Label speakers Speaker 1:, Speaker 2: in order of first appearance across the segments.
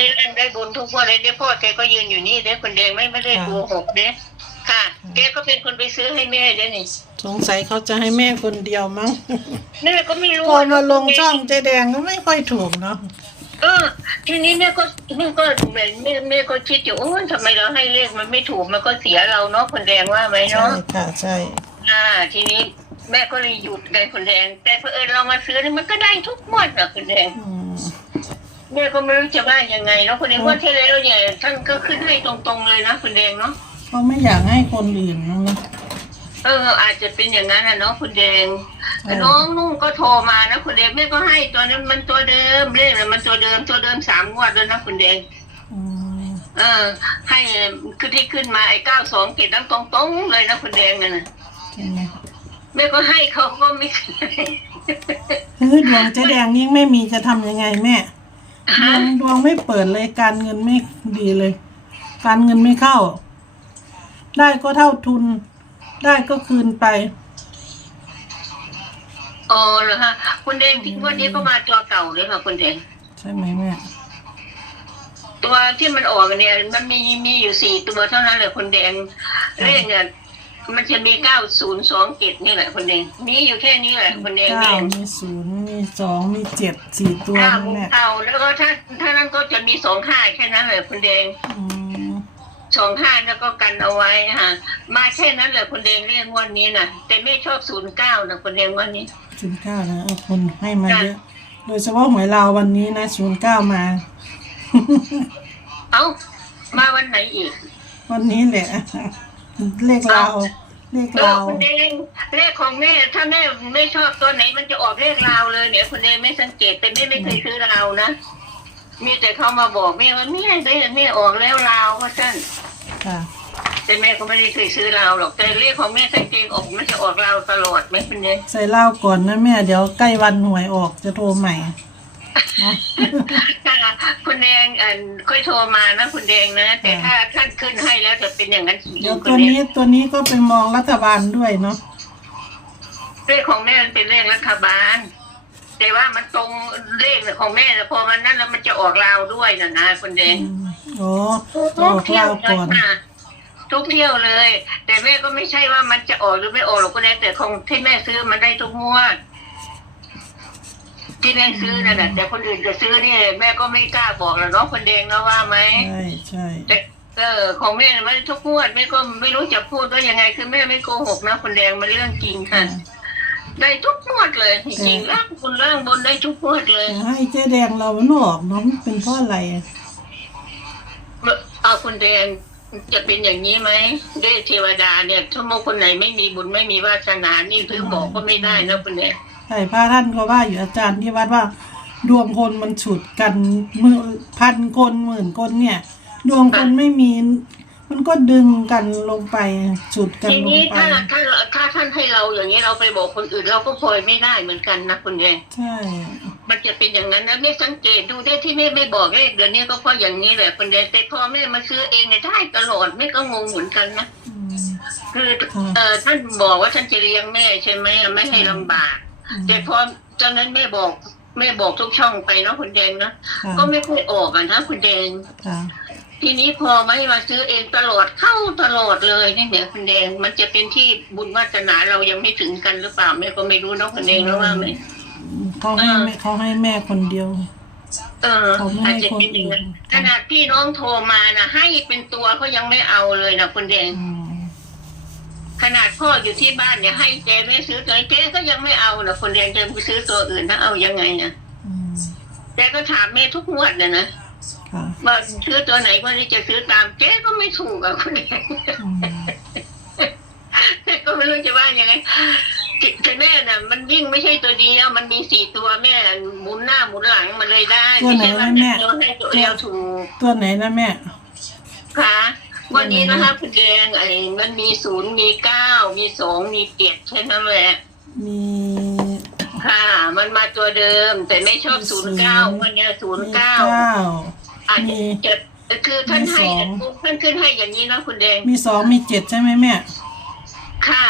Speaker 1: ได้ร่างได้บุญทุกวันเลยเด้พ่อแกก็ยืนอยู่นี่เด้คนแดงไม่ไม่ได้โกหกเด้ค่ะ แกก็เป็นคนไปซื้อให้แม่เด้นี่
Speaker 2: สงสัยเขาจะให้แม่คนเดียวมั้ง
Speaker 1: แม่ก็ไม่รู้
Speaker 2: พอมาลงช่องเจ๊แดงก็ไม่ค่อยถูกเนาะ
Speaker 1: เออทีนี้แม่ก็แม่ก็เหมือนแม่แม่ก็คิดอยู่โอ้ยทำไมเราให้เลขมันไม่ถูกมันก็เสียเราเนาะคนแดงว่าไหม
Speaker 2: ใช่
Speaker 1: เนาะ
Speaker 2: ค่ะใช่
Speaker 1: อ่า ทีนี้แม่ก็เลยหยุดไงคนแดง แต่เผอิญเรามาซื้อนี่มันก็ได้ทุกงวดอะคนแดง
Speaker 2: อืม
Speaker 1: แม่ก็ไม่รู้จะว่ายังไงเนาะคนแดงว่าที่แล้วเนี่ยท่านก็ขึ้นให้ตรงๆเลยนะคนแดงเนาะ
Speaker 2: เขาไม่อยากให้คนอื่นนะ
Speaker 1: เออ อาจจะเป็นอย่างนั้นอะเนาะคุณแดง
Speaker 2: ใช่
Speaker 1: น้องนุ่งก็โทรมานะคุณแดงแม่ก็ให้ตัวนั้นมันตัวเดิมเลขน่ะมันตัวเดิมตัวเดิมสามงวดแล้วนะคุณแดง
Speaker 2: อืม
Speaker 1: เออ ให้คือที่ขึ้นมาไอ้เก้าสองเกตตั้งตรงๆเลยนะคุณแดงน่ะนะ
Speaker 2: ใช่ไหม
Speaker 1: แม่ก็ให้เขาก็ไม่เคย
Speaker 2: เฮ้ยดวงเจ๊แดงยิ่งไม่มีจะทำยังไงแม่ ดวงดวงไม่เปิดเลยการเงินไม่ดีเลย การเงินไม่เข้า ได้ก็เท่าทุน ได้ก็คืนไป
Speaker 1: อ๋อเหรอฮะคุณแดงที่งวันนี้ก็มาตัวเก่าเลยค่ะคุณแดง
Speaker 2: ใช่ไหมแม่
Speaker 1: ตัวที่มันออกเนี่ย มันมีมีอยู่สี่ตัวเท่านั้นเลยคุณแดงเลขเนี่ย มันจะมีเก้าศูนย์สองเกตนี่แหละคุณแดงมีอยู่แค่นี้แหละคุณแดง
Speaker 2: เก้า
Speaker 1: แม่
Speaker 2: มีศูนย์มีสองมีเจ็ดสี่ตัว
Speaker 1: เก้า
Speaker 2: นะแม่
Speaker 1: เอาแล้วก็ถ้าถ้านั้นก็จะมีสองห้าแค่นั้นเลยคุณแดง
Speaker 2: อืม
Speaker 1: สองห้าแล้วก็กันเอาไว้ฮะมาแค่นั้นแหละคุณแดงเรียกงวันนี้นะแต่ไม่ชอบศูนย์เก้านะคุณแดงวันนี้
Speaker 2: ศูนย์เก้านะเอาคนให้มาเยอะ โดยเฉพาะหวยลาววันนี้นะศูนย์เก้ามา
Speaker 1: เอ้ามาวันไหนอีก
Speaker 2: วันนี้แหละ เลขลาวเลข
Speaker 1: เออ
Speaker 2: ลาว
Speaker 1: คุณแดงเลขของแม่ถ้าแม่ไม่ชอบตัวไหนมันจะออกเลขราวเลยเนี่ยคุณแดงไม่สังเกตแต่แม่ไม่เคยซื้อราวนะมีแต่เขามาบอกแม่ว่าเนี่ยได้เนี่ยออกแล้วราวว่าสั้น
Speaker 2: ค่ะ
Speaker 1: แต่แม่ก็ไม่ได้เคยซื้อราวหรอกแต่เลขของแม่สังเกตออกมันจะออกราวตลอดไหมคุณแดง
Speaker 2: ใส่ลาวก่อนนะแม่เดี๋ยวใกล้วันหวยออกจะโทรใหม่นะ
Speaker 1: ค่ะคุณแดงอันค่อยโทรมานะคุณแดงนะ แต่ถ้าท่านขึ้นให้แล้วจะเป็นอย่างนั้นจริง
Speaker 2: เดี๋ยว
Speaker 1: ๆคุ
Speaker 2: ตัว
Speaker 1: ณแด
Speaker 2: นี้
Speaker 1: ง
Speaker 2: ตัวนี้ก็ไปมองรัฐบาลด้วยเนาะ
Speaker 1: เลขของแม่มันเป็นเลขรัฐบาล แต่ว่ามันตรงเลขของแม่แต่พอมันนั่นแล้วมันจะออกราวด้วยนะนะคุณแด
Speaker 2: อื
Speaker 1: ง
Speaker 2: มโอ้อ
Speaker 1: ทุ
Speaker 2: อก
Speaker 1: เที่ย
Speaker 2: ลาวว
Speaker 1: เล
Speaker 2: ก่
Speaker 1: ย
Speaker 2: อน
Speaker 1: ค่ะทุกเที่ยวเลย แต่แม่ก็ไม่ใช่ว่ามันจะออกหรือไม่ออกหรอกคุณแดงแต่ของที่แม่ซื้อมันได้ทุกงวด ที่แม่ซื้อนั่นแหละแต่คนอื่นจะซื้อนี่แม่ก็ไม่กล้าบอกแล้วเนาะคุณแดงนะว่าไหม
Speaker 2: ใช่ใช่
Speaker 1: แต่เออของแม่น่ะมันทุกงวดแม่ก็ไม่รู้จะพูดว่ายังไงคือแม่ไม่โกหกนะคุณแดงมันเรื่องจริงค่ะ ได้ทุกงวดเลยจริงๆร่างบนร่างบนได้ทุกงวดเลย
Speaker 2: แต่ให้เจ๊แดงเรามันออกเนาะมันเป็นเพราะอะไร
Speaker 1: เอาคุณแดงจะเป็นอย่างนี้ไหมด้วยเทวดาเนี่ยถ้าโมคนไหนไม่มีบุญไม่มีวาสนานี่ถือบอกก็ไม่ได้นะคุณแดง
Speaker 2: ใช่พระท่านก็ว่าอยู่อาจารย์ที่วัดว่า ดวงคนมันฉุดกันมือพันคนหมื่นคนเนี่ย ดวงคนไม่มี มันก็ดึงกันลงไปฉุดกัน
Speaker 1: ที
Speaker 2: ลง
Speaker 1: นี้
Speaker 2: ไป
Speaker 1: ถ้าถ้าถ้าท่านให้เราอย่างนี้เราไปบอกคนอื่น เราก็พลอยไม่ได้เหมือนกันนะคุณแดง
Speaker 2: ใช่
Speaker 1: มันจะเป็นอย่างนั้นนะแม่สังเกตดูได้ที่แม่ไม่บอกเลขเดี๋ยวนี้ก็เพราะอย่างนี้แหละคุณแดงแต่พอแม่มาซื้อเองเนี่ยได้ตลอดแม่ก็งงเหมือนกันนะ
Speaker 2: อืม
Speaker 1: คือเออท่านบอกว่าท่านจะเลี้ยงแม่ใช่ไหมไม่ให้ลำบาก แต่พอตอนนั้นแม่บอกแม่บอกทุกช่องไปเนาะคุณแดงนะ
Speaker 2: ค่ะ
Speaker 1: ก็ไม่ค่อยออกอะนะคุณแดง
Speaker 2: ค่ะ
Speaker 1: ทีนี้พอไม่มาซื้อเองตลอดเข้าตลอดเลยนี่เนี่ยคุณแดง มันจะเป็นที่บุญวาสนาเรายังไม่ถึงกันหรือเปล่าแม่ก็ไม่รู้เนาะคุณแดงแล้วว่าไหม
Speaker 2: เขาให้แม่เขาให้แม่คนเดียว
Speaker 1: เออ
Speaker 2: เขาไม่
Speaker 1: อาจ
Speaker 2: ให้
Speaker 1: จะ
Speaker 2: คน
Speaker 1: เป็นอย่างนั้น
Speaker 2: อื่น
Speaker 1: ขนาดพี่น้องโทรมานะให้เป็นตัวเขายังไม่เอาเลยนะคุณแดง
Speaker 2: อืม
Speaker 1: ขนาดพ่ออยู่ที่บ้านเนี่ยให้เจ๊ไม่ซื้อตัวเจ๊ก็ยังไม่เอานะคนแดงจะไปซื้อตัวอื่นถ้าเอายังไงนะ
Speaker 2: อืม
Speaker 1: เจ๊ก็ถามแม่ทุกงวดนะนะ
Speaker 2: ค่ะ
Speaker 1: ว่าซื้อตัวไหนวันนี้จะซื้อตามเจ๊ก็ไม่ถูกอะคนแดง
Speaker 2: อืม
Speaker 1: ก็ไม่รู้จะว่ายังไงแต่แม่น่ะ มันวิ่งไม่ใช่ตัวเดียวมันมีสี่ตัวแม่หมุนหน้าหมุนหลังมันเลยได้ไม่ใช่ว่าเราให้ตัวเดียวถูก
Speaker 2: ตัวไหนนะแม่
Speaker 1: ค่ะ วันนี้นะคะคุณแดงไอ้มันมีศูนย์มีเก้ามีสองมีเจ็ดแค่นั้นแหละ
Speaker 2: มี
Speaker 1: ค่ะ มันมาตัวเดิม แต่ไม่ชอบ
Speaker 2: มี
Speaker 1: ศู
Speaker 2: ศู
Speaker 1: น
Speaker 2: นย์
Speaker 1: ย์เก้าวันเนี้ศูนย์
Speaker 2: มี
Speaker 1: เก้า
Speaker 2: เก้า
Speaker 1: อาจ
Speaker 2: มี
Speaker 1: จะคือท่านให้
Speaker 2: มีสอง
Speaker 1: ท่านขึ้นให้อย่างนี้นะคุณแดง
Speaker 2: มีสองมีเจ็ดใช่ไหมแม่
Speaker 1: ค่ะ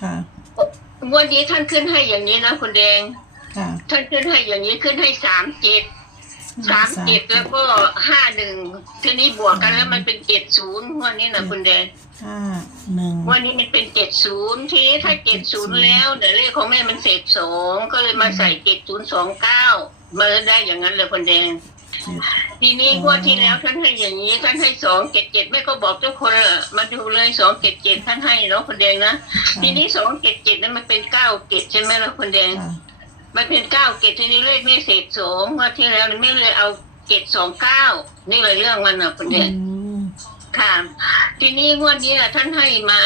Speaker 2: ค่ะ
Speaker 1: วันนี้ท่านขึ้นให้อย่างนี้นะคุณแดง
Speaker 2: ค่ะ
Speaker 1: ท่านขึ้นให้อย่างนี้ขึ้นให้สามเจ็ด สามเจ็ดแล้วก็ห้าหนึ่งทีนี้บวกกันแล้วมันเป็นเจ็ดศูนย์วันนี้นะคุณแดง
Speaker 2: ห้าหนึ่ง
Speaker 1: วันนี้มันเป็นเจ็ดศูนย์ทีนี้ถ้าเจ็ดศูนย์แล้วเดี๋ยวเลขของแม่มันเศษสองก็เลยมาใส่เจ็ดศูนย์สองเก้ามาได้อย่างนั้นเลยคุณแดง
Speaker 2: เจ็ด
Speaker 1: ทีนี้งวดที่แล้วท่านให้อย่างนี้ท่านให้สองเจ็ดเจ็ดแม่ก็บอกทุกคนอะมาดูเลยสองเจ็ดเจ็ดท่านให้เนาะคุณแดงนะทีนี้สองเจ็ดเจ็ดนั้นมันเป็นเก้าเจ็ดใช่ไหมล่ะคุณแดง
Speaker 2: ค่ะ
Speaker 1: มันเป็นเก้าเกตทีนี้เลขไม่เศษสองงวดที่แล้วไม่เลยเอาเกตสองเก้านี่เลยเรื่องมันนะคุณ
Speaker 2: อื
Speaker 1: เนี่ย
Speaker 2: ม
Speaker 1: ค่ะ ทีนี้งวดนี้ท่านให้มา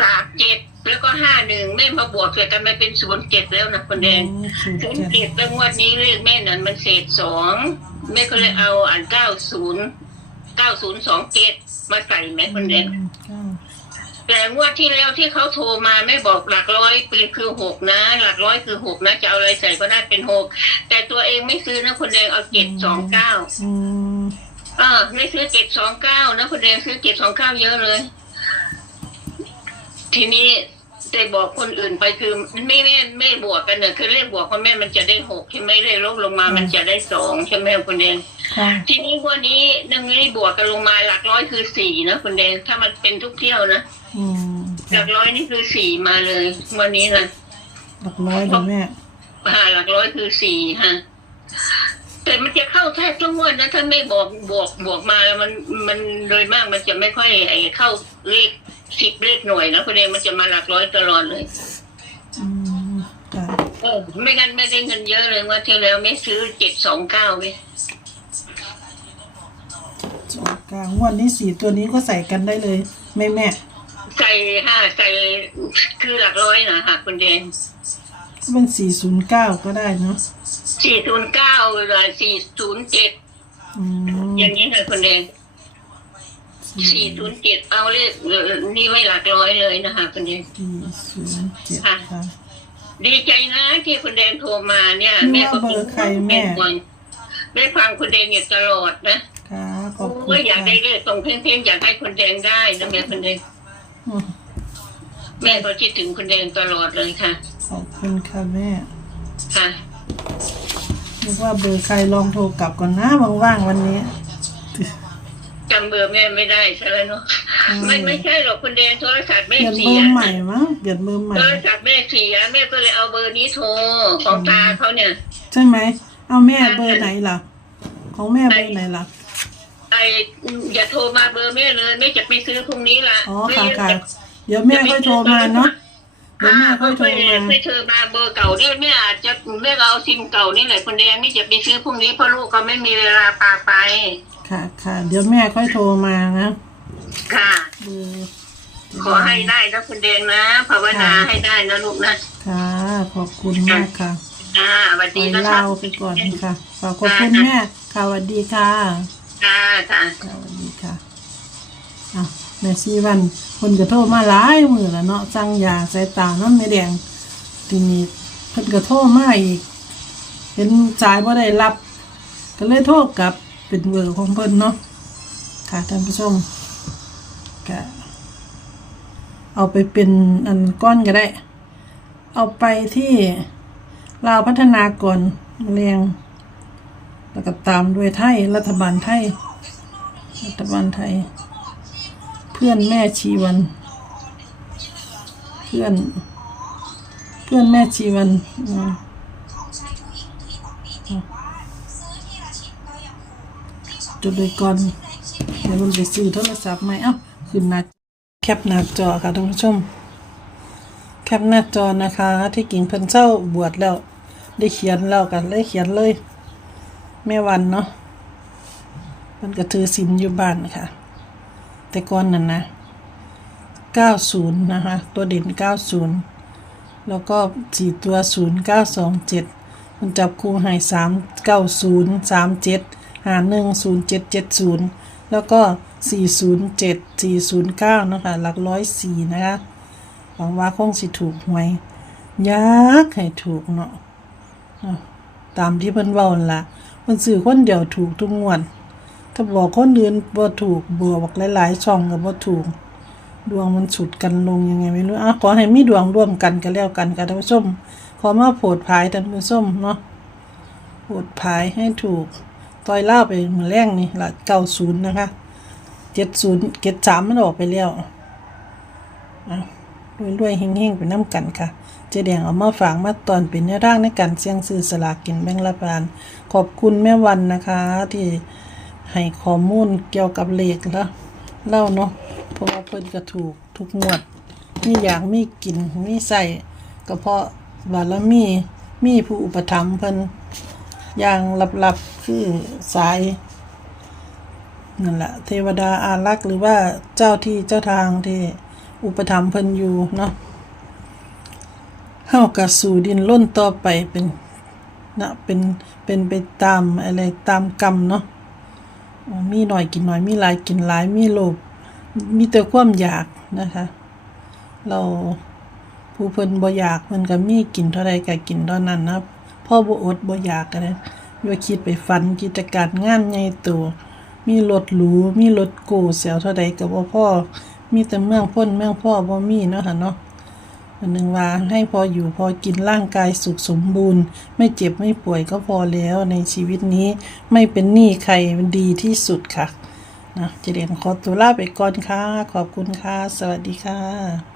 Speaker 1: สามเจ็ดแล้วก็ห้าหนึ่งแม่มาบวกเกิดกันมาเป็นศูนย์เจ็ดแล้วนะคุณแดง
Speaker 2: ศูนย์
Speaker 1: ศูนย์
Speaker 2: เจ็ด
Speaker 1: เจ็ดแล้วงวดนี้เลขแม่นั้นมันเศษสองแม่ก็เลยเอาอันเก้าศูนย์เก้าศูนย์สองเจ็ดมาใส่แม่คุณแดง
Speaker 2: เก้า
Speaker 1: แต่งวดที่แล้วที่เขาโทรมาไม่บอกหลักร้อยคือหกนะ หลักร้อยคือหกนะจะเอาอะไรใส่ก็ได้เป็นหกแต่ตัวเองไม่ซื้อนะคุณแดงเอาเจ็ดสองเก้า
Speaker 2: อืม
Speaker 1: อ่าไม่ซื้อเจ็ดสองเก้านะคุณแดงซื้อเจ็ดสองเก้าเยอะเลย ทีนี้แต่บอกคนอื่นไปคือไม่ไม่ไม่บวกกันเนอะคือเลขบวกของแม่มันจะได้หกใช่ไหมเลขลบลงมามันจะได้สองใช่ไหมคุณแดง
Speaker 2: ค่ะ
Speaker 1: ทีนี้วันนี้หนึ่งนี้บวกกันลงมาหลักร้อยคือสี่นะคุณแดงถ้ามันเป็นทุกเที่ยวนะ
Speaker 2: อืม
Speaker 1: หลักร้อยนี่คือสี่มาเลย วันนี้นะ
Speaker 2: หลักร้อยเลยแม่
Speaker 1: หาหลักร้อยคือสี่ฮะแต่มันจะเข้าแทบทุกงวดนะถ้าไม่บอกบวกบวกมาแล้วมันมันโดยมากมันจะไม่ค่อยไอ้เข้าเลขสิบเลขหน่วยนะคุณเองมันจะมาหลักร้อยตลอดเลย
Speaker 2: อืมค่ะ
Speaker 1: เออไม่งั้นไม่ได้เงินเยอะเลยว่าที่แล้วไม่ซื้อเจ็ดสองเก้าไป
Speaker 2: สองกลางวันนี้สี่ตัวนี้ก็ใส่กันได้เลยแม่แม่
Speaker 1: ใส่ห้าใส่คือหลักร้อยนะค่ะคุณเดน
Speaker 2: ก็เป็นสี่ศูนย์เก้าก็ได้เนาะ
Speaker 1: สี่ศูนย์เก้าหรือสี่ศูนย์เจ็ด
Speaker 2: อืม
Speaker 1: อย่างนี้ค่ะคุณเดนสี่ศูนย์เจ็ดเอาเลขเอ่อนี่ไว้หลักร้อยเลยนะคะคุณเดน
Speaker 2: สี่ศูนย์เจ็ดค่ะ
Speaker 1: ดีใจนะที่คุณเดนโทรมาเนี่ย
Speaker 2: นี่
Speaker 1: แม่ก็
Speaker 2: ว่าเบอร์ใครแม่
Speaker 1: เป็นห่วงได้ฟังคุณเดนอยู่ตลอดนะ
Speaker 2: ค่ะขอบคุณ
Speaker 1: ว่าอยาก
Speaker 2: ค่ะ
Speaker 1: ได้เลขตรงเพ่งๆอยากให้คุณเดนได้นะแม่คุณเดน
Speaker 2: อืม
Speaker 1: แม่ก็คิดถึงคุณเดนตลอดเลยค่ะ
Speaker 2: ขอบคุณค่ะแม่
Speaker 1: ค่ะ
Speaker 2: นึกว่าเบอร์ใครลองโทรกลับก่อนนะว่างๆวันนี้
Speaker 1: จำเบอร์แม่ไม่ได้ใช่ไหมเนาะ
Speaker 2: อืม
Speaker 1: ไม่ไม่ใช่หรอกคุณเดนโทรศัพท์
Speaker 2: เป
Speaker 1: แม่
Speaker 2: ลี่ยน
Speaker 1: เสี
Speaker 2: เบอยร์ใหม่มั้งเปลี่ยนเบอร์ใหม่
Speaker 1: โทรศัพท์แม่เสียแม่ก็เลยเอาเบอร์นี้โทรของตาเขาเนี่ย
Speaker 2: ใช่ไหม เอาแม่เบอร์ไหนล่ะ ของแม่เบอร์ไหนล่ะ
Speaker 1: ไออย่าโทรมาเบอร์แม่เลยแม่จะไปซื้อพรุ่งนี้ละ
Speaker 2: อ๋อ
Speaker 1: แม่
Speaker 2: ค่ะ
Speaker 1: จะ
Speaker 2: ค่ะเดี๋ยวแม่ค่อยโทรมาเนาะเดี๋ยว
Speaker 1: ค่ะ
Speaker 2: แม่ค่อยโทรมา
Speaker 1: ไม่เธอมาเบอร์เก่าเนี่ยแม่อาจจะแม่ก็เอาซิมเก่านี่แหละคุณแดงนี่จะไปซื้อพรุ่งนี้เพราะลูกเขาไม่มีเวลาพาไป
Speaker 2: ค่ะค่ะเดี๋ยวแม่ค่อยโทรมานะ
Speaker 1: ค่ะ
Speaker 2: เบอร์
Speaker 1: ขอให้ได้นะคุณแดงนะภาวนาให้ได้นะลูกนะ
Speaker 2: ค่ะขอบคุณมากค่ะ
Speaker 1: อ่าสวัส
Speaker 2: ไป
Speaker 1: ดีนะครั
Speaker 2: เล่า
Speaker 1: บ
Speaker 2: ไปก่อนค่ะขอบคุณแม่ค่ะสวัสดีค่ะ
Speaker 1: ค่ะค่ะ
Speaker 2: สวัสดีค่ะอะแม่ชีวันคนก็โทรมาหลายมือแล้วเนาะสั่งยาใส่ตาน้ำไม่แดงทีนี้เพิ่นก็โทรมาอีกเห็นสายบ่ได้รับ ก็เลยโทรกลับเป็นเบอร์ของเพิ่นเนาะค่ะท่านผู้ชมก็เอาไปเป็นอันก้อนก็ได้ เอาไปที่ลาวพัฒนาก่อนเรียง แล้วก็ตามด้วยไทย รัฐบาลไทย รัฐบาลไทย เพื่อนแม่ชีวัน เพื่อน เพื่อนแม่ชีวันจุดโดยก่อนเดี๋ยวมันไปซื้อโทรศัพท์ใหม่เอ้าขึ้นหน้าแคปหน้าจอค่ะท่านผู้ชม แคปหน้าจอนะคะ ที่กิ่งเพิ่นเจ้าบวชแล้ว ได้เขียนแล้วกันเลยเขียนเลย แม่วันเนาะมันก็ถือศีลอยู่บ้านค่ะ แต่ก่อนนั่นนะ 90 นะคะ ตัวเด่น 90 แล้วก็สี่ตัว 0927 มันจับคู่ให้3 90 37 51 0770 แล้วก็ 407 409 นะคะ หลักร้อยสี่นะคะหวังว่าคงสิถูกหวยยากให้ถูกเนาะตามที่เพิ่นเว้าล่ะ เพิ่นซื้อคนเดียวถูกทุกงวด ถ้าบอกคนอื่นบ่ถูกบวกหลายๆช่องก็บ่ถูก ดวงมันสุดกันลงยังไงไม่รู้อะขอให้มีดวงร่วมกันก็แล้วกันค่ะท่านผู้ชมขอมาโปรดภายท่านผู้ชมเนาะปวดภายให้ถูกต่อยเล่าไปมือแรงนี่ละเก้าศูนย์นะคะเจ็ดศูนย์เจ็ดสามมันออกไปแล้วเอารวยๆเฮงๆไปน้ำกันค่ะ เจแดงเอามาฝากมาตอนเป็นแนวร่างในการเสี่ยงซื้อสลากกินแบ่งรัฐบาล ขอบคุณแม่วันนะคะ ที่ให้ข้อมูลเกี่ยวกับเลขแล้วเล่าเนาะเพราะว่าเพิ่นก็ถูกทุกงวด มีอยากมีกินมีใส่ก็เพราะบารมีมีผู้อุปถัมภ์เพิ่นอย่างลับๆคือสายนั่นแหละเทวดาอารักษ์หรือว่าเจ้าที่เจ้าทางที่อุปถัมภ์เพิ่นอยู่เนาะ เฮาก็สู่ดินล้นต่อไปเป็นนะเป็นเป็นไปตามอะไรตามกรรมเนาะมีหน่อยกินหน่อยมีหลายกินหลายมีโลภมีแต่ความอยากนะคะ เราผู้เพิ่นบ่อยากมันก็มีกินเท่าใดก็กินเท่านั้นนะพ่อบ่อดบ่อยากก็ได้อย่าคิดไปฝันกิจการงานใหญ่โตมีรถหรูมีรถโกเสียวเท่าใดก็บ่พ่อมีแต่เมืองพ้นเมืองพ่อบ่มีเนาะค่ะเนาะ อันหนึ่งว่าให้พออยู่พอกินร่างกายสุขสมบูรณ์ ไม่เจ็บไม่ป่วยก็พอแล้วในชีวิตนี้ไม่เป็นหนี้ใครมันดีที่สุดค่ะนะเจเดนขอตัวลาไปก่อนค่ะ ขอบคุณค่ะ สวัสดีค่ะ